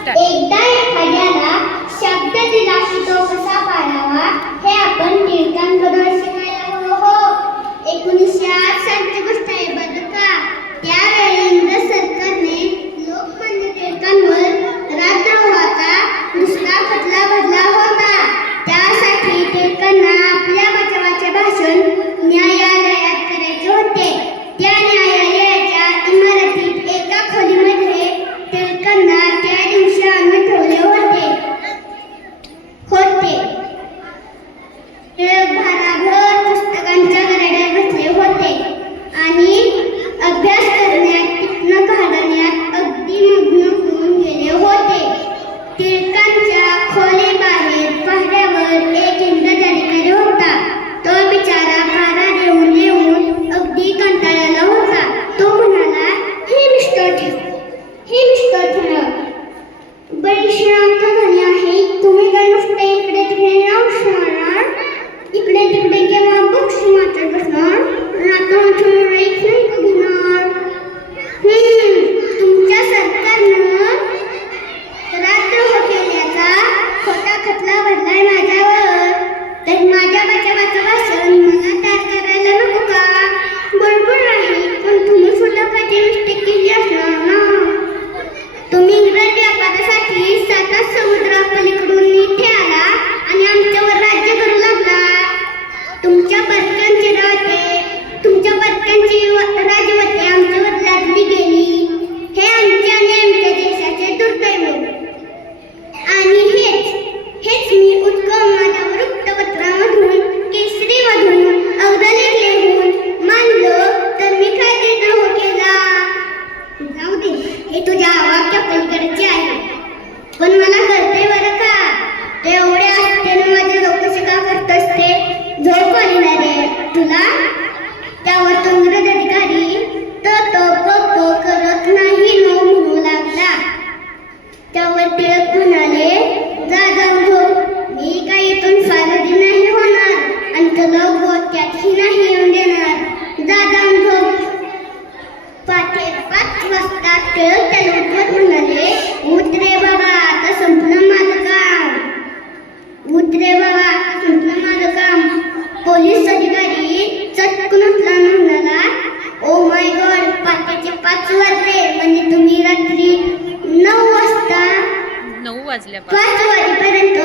एकदा एखाद्याला शब्द दिला की तो कसा पाळावा हे आपण टिळकांकडून शिकायला हवं हो. 1908 सालची गोष्ट आहे बरं का. त्यावेळी इंग्रज सरकारने लोकमान्य टिळकांवर राजद्रोहाचा दुसरा खटला भरला होता. त्यासाठी टिळकांना आपल्या बचावाचे भाषण न्यायालयात करायचे होते. त्या न्यायालयाच्या इमारतीत एका खोलीमध्ये टिळकांना त्या दिवशी आणून ठेवले होते. टिळक भाराभर पुस्तकांच्या गराड्यात बसले होते आणि अभ्यास करण्यात टिपणं काढण्यात अगदी मग्न होऊन गेले होते. टिळकांच्या खोलीबाहेर पहाड्यावर एक इंग्रज अधिकारी होता. तो बिचारा पारा देऊन देऊन अगदी कंटाळला होता. तो म्हणाला, हे मिस्टर ठळक, बडी श्रांत झाली आहे. तुम्ही काय नुसते इकडे तिकडे नाव शिवणार, इकडे तिकडे केव्हा बुक्स वाचत बसणार, रात्र एक नाही बघणार. तुमच्या सरकारनं राजद्रोह केल्याचा खोटा खटला भरलाय माझ्यावर. तर माझ्या बचावाचं भाषण मला तयार करायला नको का? बरोबर आहे, पण तुम्ही सुद्धा काही मिस्टेक केली असणार ना. तुम्ही इंग्रज व्यापारासाठी 7 समुद्रापलीकडून इथे आला आणि आमच्यावर राज्य करू लागला. तुमच्या परक्यांची राजवटी आमच्यावर लादली गेली. हे आमच्या आणि आमच्या देशाचे दुर्दैव. आणि हेच मी उत्कमाच्या वृत्तपत्रामधून, केसरीमधून, अवधलेख लिहून मानलं तर मी काय द्रोह केला? जाऊ दे, हे तुझ्या वाक्या पलीकडचे आहे. पण मला कळते बरं का, ते एवढे आस्थेने माझी चौकशी का करत असते? झोप आली ना रे तुला? त्यावर तो इंग्रज अधिकारी करत नाही नो म्हणू लागला. त्यावर टिळक म्हणाले, जा जाऊन झोप. मी काही इथून फारदी नाही होणार आणि तुला गोत्यातही नाही येऊन देणार. जा जाऊन झोप. पहाटे 5 वाजता टिळक त्याला उठवत म्हणाले, उठ रे बाबा, आता संपलं माझं काम. उठ रे बाबा, आता संपलं माझं काम. पोलीस अधिकारी चटकन उठला आणि म्हणाला, ओ माय गॉड, पहाटेचे 5 वाजले. म्हणजे तुम्ही रात्री 9 वाजता 9 वाजल्यापासून 5 वाजेपर्यंत